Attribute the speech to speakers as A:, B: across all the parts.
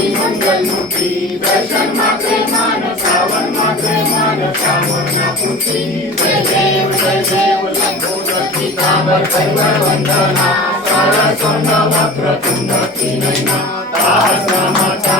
A: मंगलमूर्ती
B: मंगलमूर्ती
A: दर्शन मात्रे मान सावन मात्रे मान कामना पूर्ती जय देव जय देव वंदना सारा सोंड वक्र तुंड तीनैना
B: नामाचा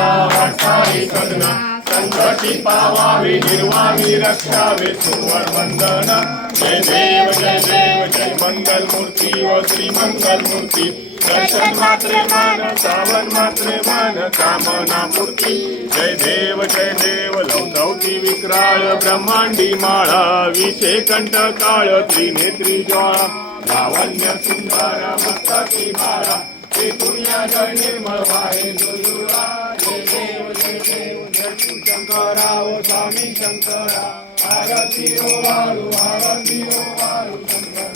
B: संकटी पावावी निर्वावी रक्षावी सुवर वंदना जय देव जय देव जय मंगल मूर्ती व श्री मंगल मूर्ती दर्शन मात्रे मान सावन मात्रे मान कामना पूर्ती जय देव जय देव लवधवती विक्राळ ब्रह्मांडी माळा. विषे कंठ काळ त्रिनेत्री ज्वाळा. लावण्य सुंदर मस्तकी माळा. ते पुण्या जय निर्मळ वाहे दुर्जुळा. जय देव जय देव जय शंकराव स्वामी शंकरा. आरती ओ वारू आरती ओ वारू शंकर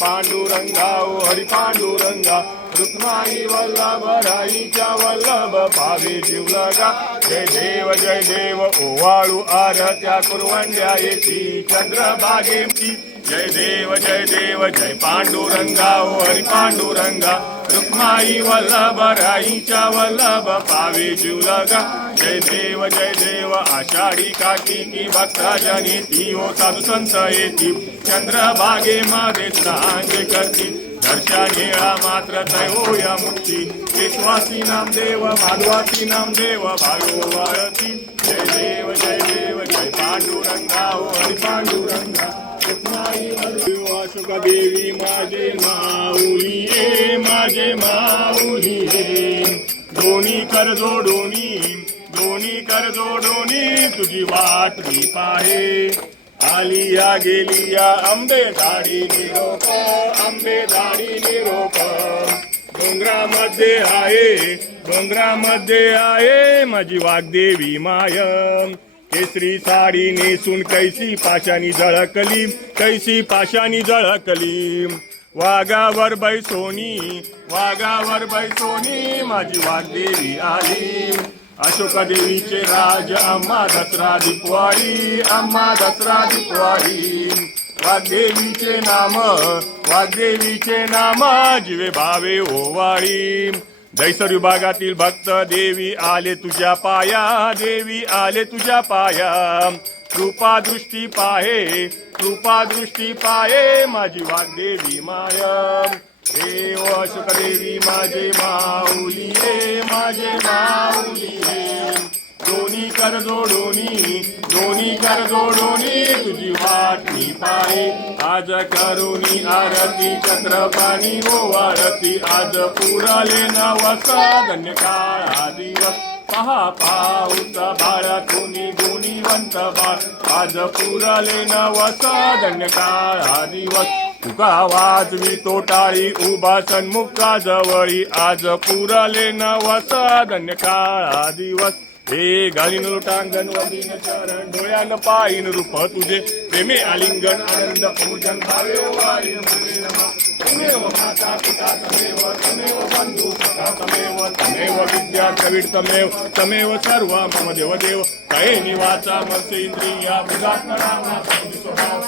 B: पांडुरंगाओ हरी पांडुरंगा रुक्माई वल्लभ राईच्या वल्लभ पावे जीवलगा जय देव जय देव ओवाळू आरत्या कुरवंड्या येती चंद्रभागेची जय देव जय देव जय पांडुरंगा ओ हरी पांडुरंगा. रुक्माई वल्लभ राईच्या वल्लभ पावे जीवलगा. जय देव जय देव आषाढी कार्तिकी भक्तजनी. ती ओ साधू संत येती चंद्रभागे मध्ये स्नान जे करती निळा मात्र तयोया मुक्ती. विश्वासी नामदेव भागवासी नामदेव भागो वाळती. जय देव जय देव जय पांडुरंगा ओ हरी पांडुरंगा. अशोका देवी माझे माऊली ये माझे माऊली ये दोन्ही कर जोडोनी दोन्ही कर जोडोनी तुझी वाट मी पाहे, आली या गेली या आंबे झाडी निरोप आंबे झाडी निरोप डोंगरामध्ये आहे डोंगरामध्ये आहे माझी वाग्देवी माय केसरी साडी नेसून कैसी पाशानी झळकली कैसी पाशानी झळकली वाघावर बैसोनी वाघावर बैसोनी माझी वाघदेवी आली अशोका देवीचे राज अम्मा दसरा दिपवाळी अम्मा दसरा दिपवाळी. वाघदेवीचे नाम वाघदेवीचे नाम जिवे भावे ओवाळी जैसर विभागातील भक्त देवी आले तुझ्या पाया देवी आले तुझ्या पाया. कृपा दृष्टी पाहे कृपा दृष्टी पाहे माझी वाग्देवी माया. देव अशोक देवी माझे माऊली माझे माऊली. कर जोडोनी दोन्ही कर जोडोनी तुझी वाट मी पाहे आज करुणी आरती चक्रपाणी हो आरती. आज पुराले नवसा धन्य काळा दिवस. पहा पाऊस भाड्यातून गुणीवंत बाळ आज पुराले नवसा धन्य काळा दिवस. तुका वाजवी तो टाळी उभा सन्मुखा जवळी. आज पुराले नवसा धन्य काळा दिवस. हे घालीन लोटांगण वदीन चरण डोळ्यान पायीन रूप तुझे प्रेमे आलिंगन आनंद पूजन भावे तमेव माता पिता तमेव तमेव बंधू तमेव तमेव विद्या द्रविड तमेव तमेव सर्व मम देव देव कये निवाचा मनसे इंद्रिया स्वभाव.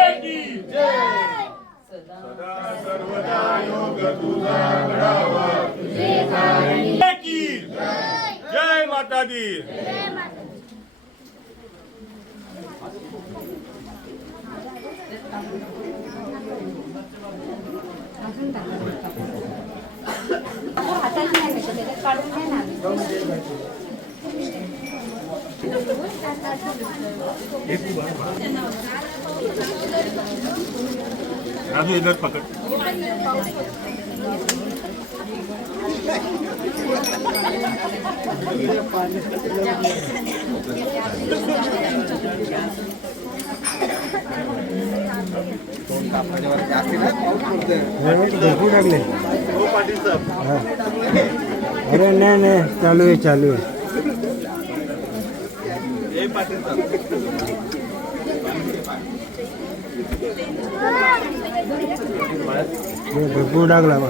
B: जय राजू इधर पकड.
C: लागले अरे नाही नाही चालू आहे चालू आहे. भरपूर लागला बा